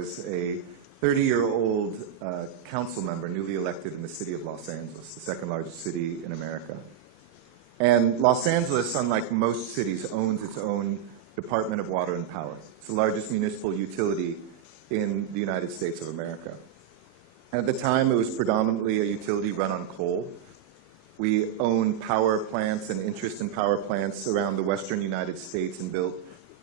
was a 30-year-old council member, newly elected in the city of Los Angeles, the second largest city in America. And Los Angeles, unlike most cities, owns its own Department of Water and Power. It's the largest municipal utility in the United States of America. And at the time, it was predominantly a utility run on coal. We own power plants and interest in power plants around the western United States and built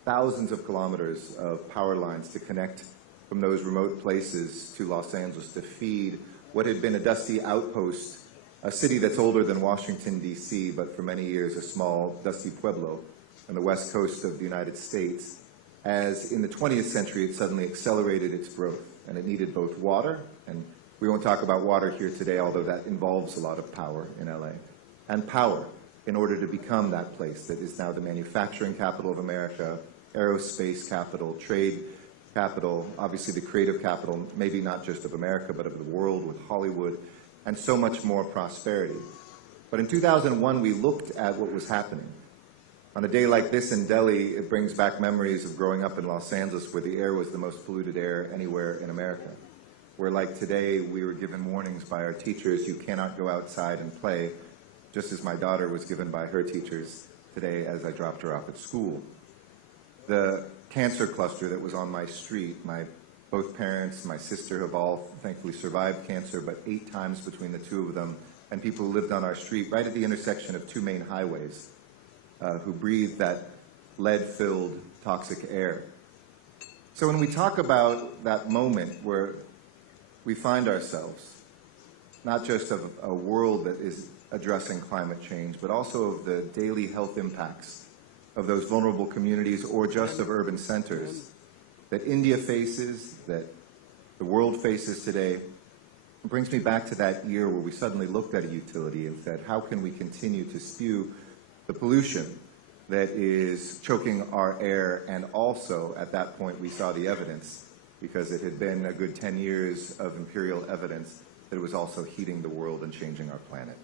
thousands of kilometers of power lines to connect from those remote places to Los Angeles to feed what had been a dusty outpost, a city that's older than Washington, D.C., but for many years a small, dusty pueblo on the west coast of the United States, as in the 20th century it suddenly accelerated its growth, and it needed both water, and we won't talk about water here today, although that involves a lot of power in LA, and power in order to become that place that is now the manufacturing capital of America, aerospace capital, trade capital, obviously the creative capital, maybe not just of America, but of the world with Hollywood, and so much more prosperity. But in 2001, we looked at what was happening. On a day like this in Delhi, it brings back memories of growing up in Los Angeles, where the air was the most polluted air anywhere in America. Where, like today, we were given warnings by our teachers, you cannot go outside and play, just as my daughter was given by her teachers today as I dropped her off at school. The cancer cluster that was on my street, both parents, my sister have all thankfully survived cancer, but 8 times between the two of them, and people who lived on our street right at the intersection of 2 main highways, who breathed that lead-filled toxic air. So when we talk about that moment where we find ourselves, not just of a world that is addressing climate change, but also of the daily health impacts of those vulnerable communities or just of urban centers that India faces, that the world faces today, it brings me back to that year where we suddenly looked at a utility and said, how can we continue to spew the pollution that is choking our air? And also, at that point, we saw the evidence, because it had been a good 10 years of empirical evidence that it was also heating the world and changing our planet.